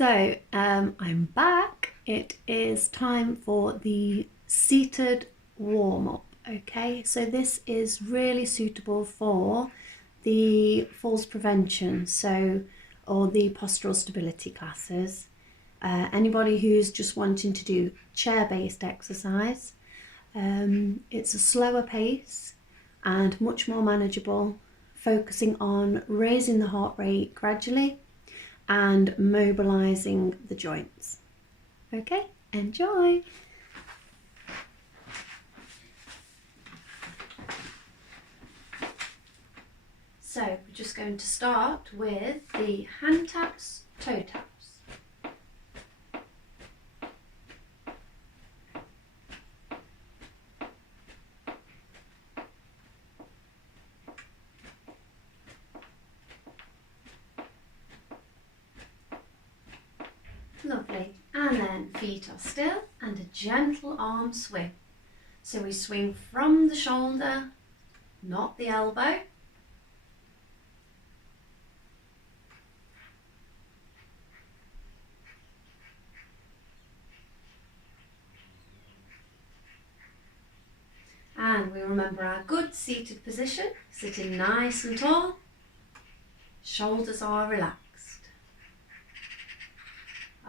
So I'm back. It is time for the seated warm-up. Okay, so this is really suitable for the falls prevention, or the postural stability classes. Anybody who's just wanting to do chair-based exercise. It's a slower pace and much more manageable, focusing on raising the heart rate gradually and mobilizing the joints. Okay, enjoy. So we're just going to start with the hand taps, toe taps. Lovely. And then feet are still and a gentle arm swing. So we swing from the shoulder, not the elbow. And we remember our good seated position, sitting nice and tall. Shoulders are relaxed.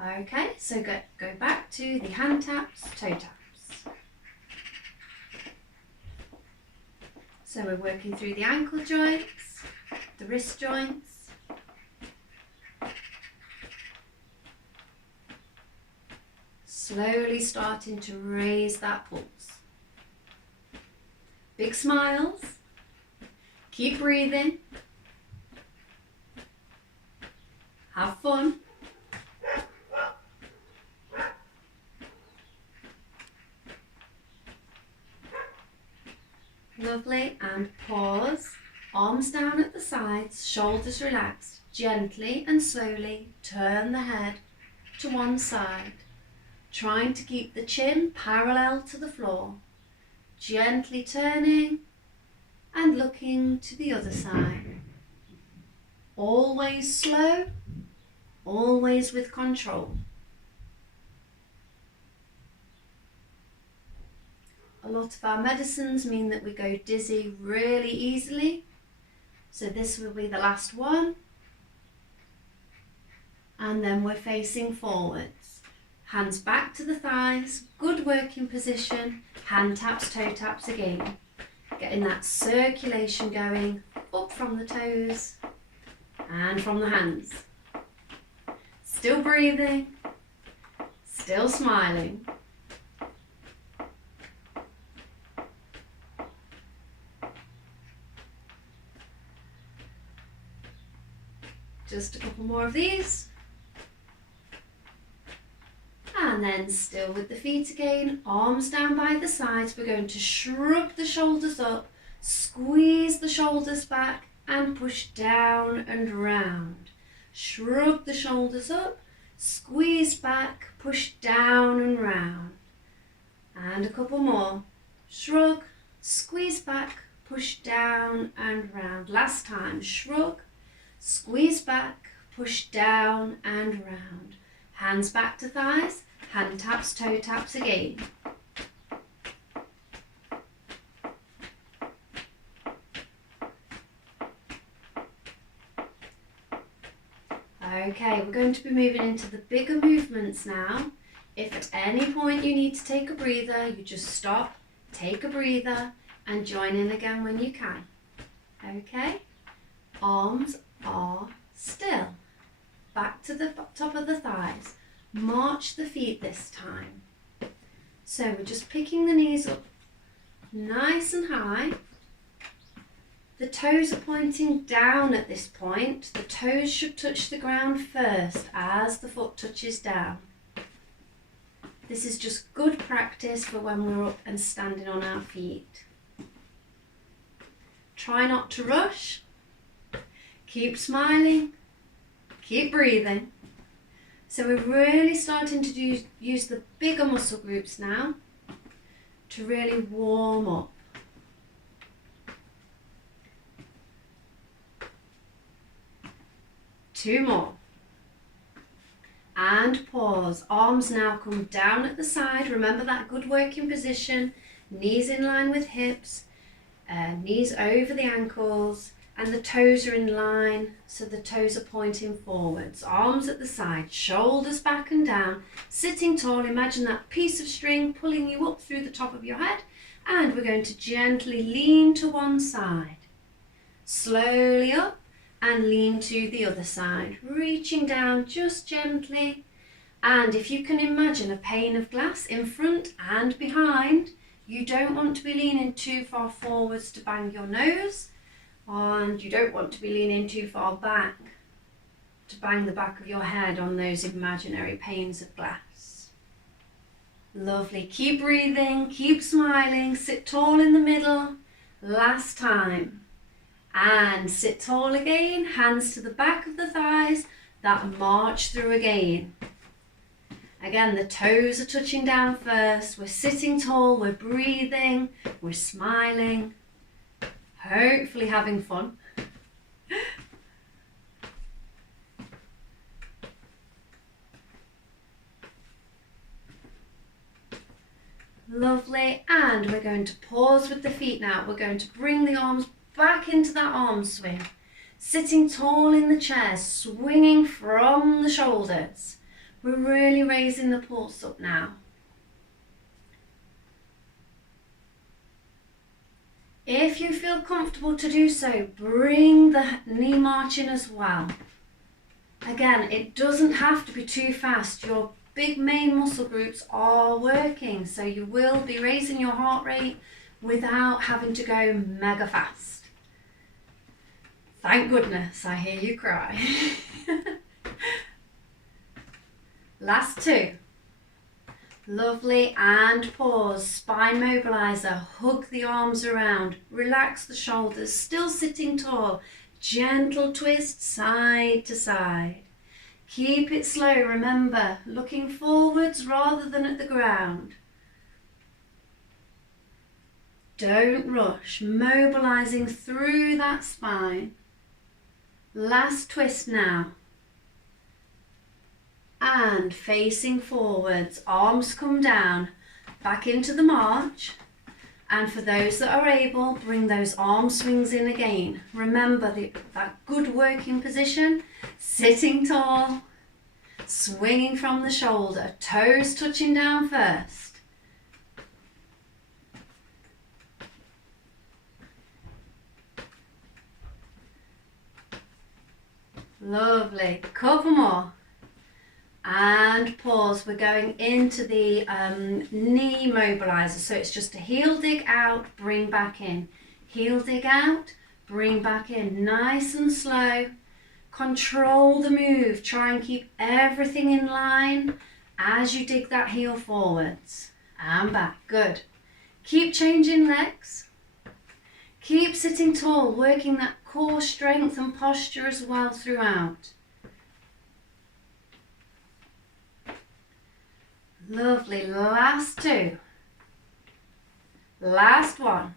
Okay, so go back to the hand taps, toe taps. So we're working through the ankle joints, the wrist joints. Slowly starting to raise that pulse. Big smiles. Keep breathing. Have fun. Lovely, and pause. Arms down at the sides, shoulders relaxed. Gently and slowly turn the head to one side, trying to keep the chin parallel to the floor. Gently turning and looking to the other side. Always slow, always with control. A lot of our medicines mean that we go dizzy really easily. So this will be the last one. And then we're facing forwards. Hands back to the thighs, good working position. Hand taps, toe taps again. Getting that circulation going up from the toes and from the hands. Still breathing, still smiling. Just a couple more of these. And then still with the feet again, arms down by the sides. We're going to shrug the shoulders up, squeeze the shoulders back and push down and round. Shrug the shoulders up, squeeze back, push down and round. And a couple more. Shrug, squeeze back, push down and round. Last time, shrug, squeeze back, push down and round. Hands back to thighs, hand taps, toe taps again. Okay, we're going to be moving into the bigger movements now. If at any point you need to take a breather, you just stop, take a breather and join in again when you can. Okay, arms are still. Back to the top of the thighs. March the feet this time. So we're just picking the knees up nice and high. The toes are pointing down at this point. The toes should touch the ground first as the foot touches down. This is just good practice for when we're up and standing on our feet. Try not to rush. Keep smiling. Keep breathing. So we're really starting to use the bigger muscle groups now to really warm up. Two more. and pause. Arms now come down at the side. Remember that good working position. Knees in line with hips, knees over the ankles, and the toes are in line, so the toes are pointing forwards. Arms at the side, shoulders back and down, sitting tall. Imagine that piece of string pulling you up through the top of your head, and we're going to gently lean to one side. Slowly up and lean to the other side, reaching down just gently. And if you can imagine a pane of glass in front and behind, you don't want to be leaning too far forwards to bang your nose, and you don't want to be leaning too far back to bang the back of your head on those imaginary panes of glass. Lovely. Keep breathing, keep smiling, sit tall in the middle. Last time. And sit tall again, hands to the back of the thighs, that march through again. Again, the toes are touching down first, we're sitting tall, we're breathing, we're smiling, hopefully having fun. Lovely, and we're going to pause with the feet now. We're going to bring the arms back into that arm swing, sitting tall in the chair, swinging from the shoulders. We're really raising the pulse up now. If you feel comfortable to do so, bring the knee march in as well. Again, it doesn't have to be too fast. Your big main muscle groups are working, so you will be raising your heart rate without having to go mega fast. Thank goodness, I hear you cry. Last two. Lovely, and pause. Spine mobilizer, hug the arms around, relax the shoulders, still sitting tall. Gentle twist side to side. Keep it slow, remember, looking forwards rather than at the ground. Don't rush, mobilizing through that spine. Last twist now. And facing forwards, arms come down, back into the march. And for those that are able, bring those arm swings in again. Remember that good working position, sitting tall, swinging from the shoulder, toes touching down first. Lovely, couple more. And pause. We're going into the knee mobilizer. So it's just a heel dig out, bring back in. Heel dig out, bring back in. Nice and slow. Control the move. Try and keep everything in line as you dig that heel forwards. And back. Good. Keep changing legs. Keep sitting tall, working that core strength and posture as well throughout. Lovely, last two. Last one.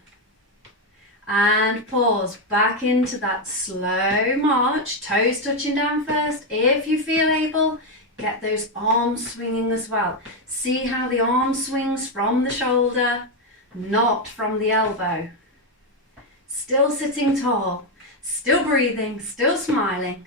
And pause, back into that slow march, toes touching down first. If you feel able, get those arms swinging as well. See how the arm swings from the shoulder, not from the elbow. Still sitting tall, still breathing, still smiling.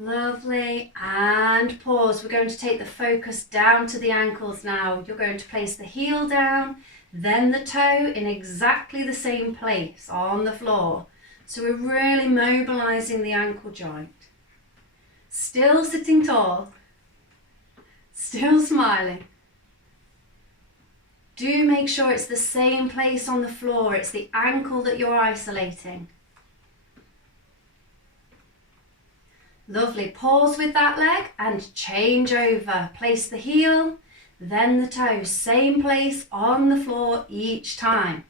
Lovely, and pause. We're going to take the focus down to the ankles now. You're going to place the heel down, then the toe in exactly the same place on the floor. So we're really mobilizing the ankle joint. Still sitting tall, still smiling. Do make sure it's the same place on the floor. It's the ankle that you're isolating. Lovely, pause with that leg and change over. Place the heel, then the toe, same place on the floor each time.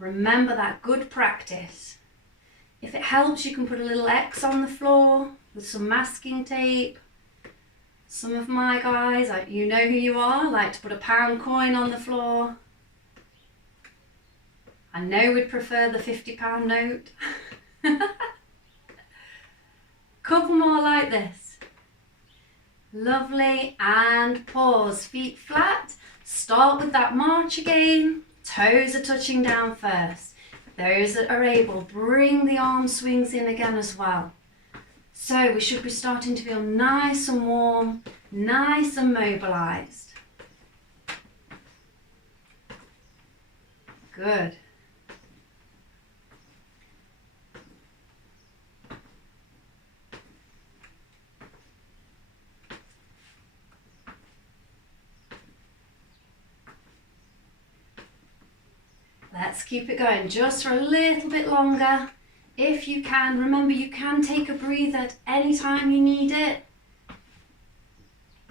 Remember that good practice. If it helps, you can put a little X on the floor with some masking tape. Some of my guys, you know who you are, like to put a pound coin on the floor. I know we'd prefer the £50 note. Couple more like this. Lovely, and pause, feet flat. Start with that march again. Toes are touching down first. Those that are able, bring the arm swings in again as well. So we should be starting to feel nice and warm, nice and mobilized. Good. Let's keep it going just for a little bit longer. If you can, remember you can take a breather at any time you need it.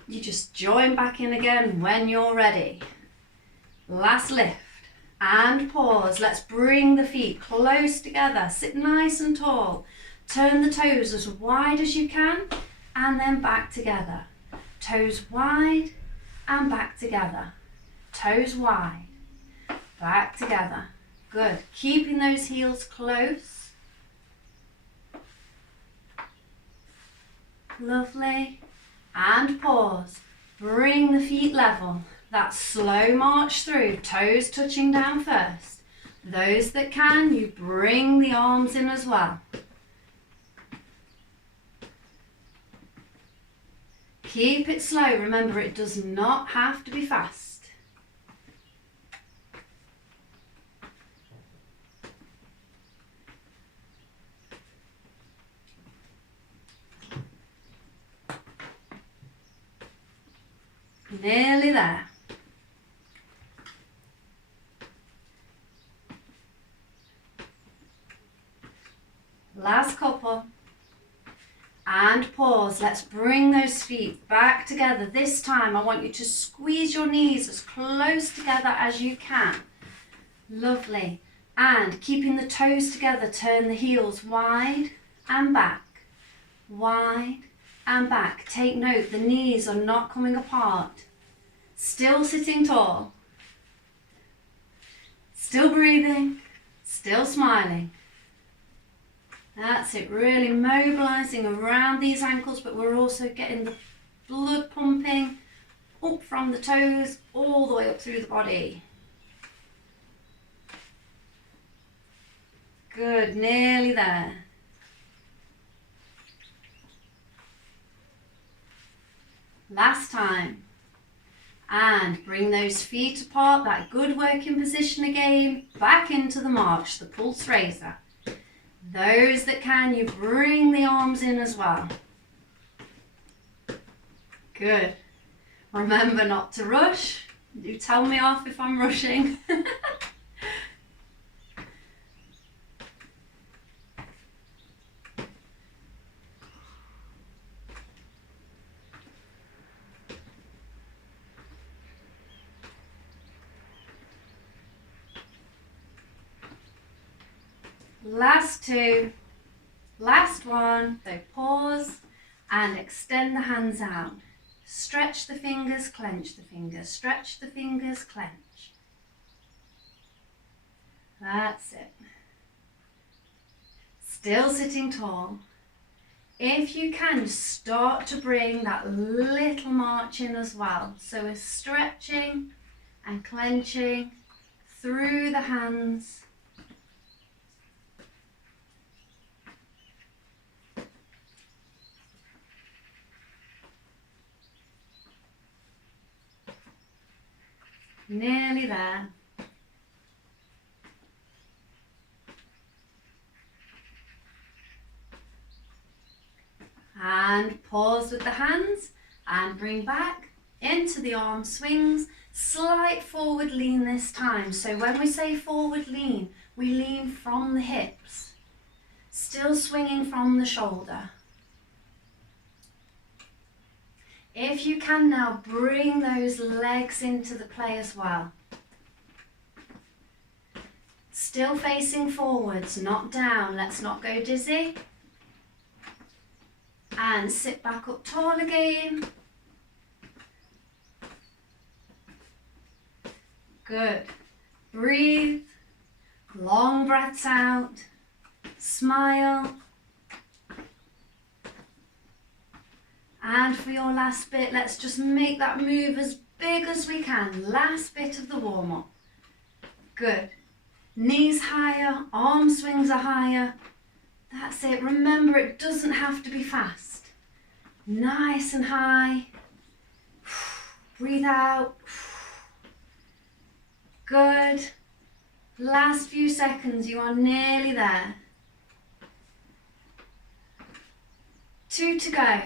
You just join back in again when you're ready. Last lift and pause. Let's bring the feet close together. Sit nice and tall. Turn the toes as wide as you can and then back together. Toes wide and back together. Toes wide. Back together. Good. Keeping those heels close. Lovely. And pause. Bring the feet level. That slow march through. Toes touching down first. Those that can, you bring the arms in as well. Keep it slow. Remember, it does not have to be fast. Nearly there. Last couple. And pause. Let's bring those feet back together. This time I want you to squeeze your knees as close together as you can. Lovely. And keeping the toes together, turn the heels wide and back. Wide and back. Take note, the knees are not coming apart. Still sitting tall. Still breathing. Still smiling. That's it, really mobilizing around these ankles, but we're also getting the blood pumping up from the toes all the way up through the body. Good, nearly there. Last time. And bring those feet apart, that good working position again, back into the march, the pulse raiser. Those that can, you bring the arms in as well. Good. Remember not to rush. Do tell me off if I'm rushing. Last two, last one. So pause and extend the hands out. Stretch the fingers, clench the fingers, stretch the fingers, clench. That's it. Still sitting tall. If you can, start to bring that little march in as well. So we're stretching and clenching through the hands. Nearly there. And pause with the hands and bring back into the arm swings. Slight forward lean this time. So when we say forward lean, we lean from the hips. Still swinging from the shoulder. If you can now, bring those legs into the play as well. Still facing forwards, not down. Let's not go dizzy. And sit back up tall again. Good. Breathe. Long breaths out. Smile. And for your last bit, let's just make that move as big as we can. Last bit of the warm-up. Good. Knees higher, arm swings are higher. That's it. Remember, it doesn't have to be fast. Nice and high. Breathe out. Good. Last few seconds, you are nearly there. 2 to go.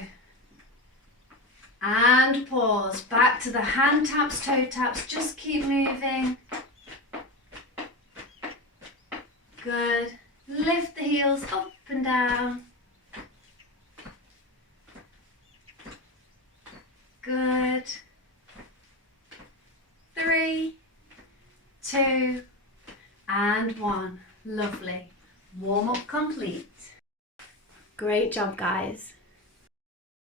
And pause. Back to the hand taps, toe taps. Just keep moving. Good. Lift the heels up and down. Good. 3, 2, and 1. Lovely. Warm up complete. Great job, guys.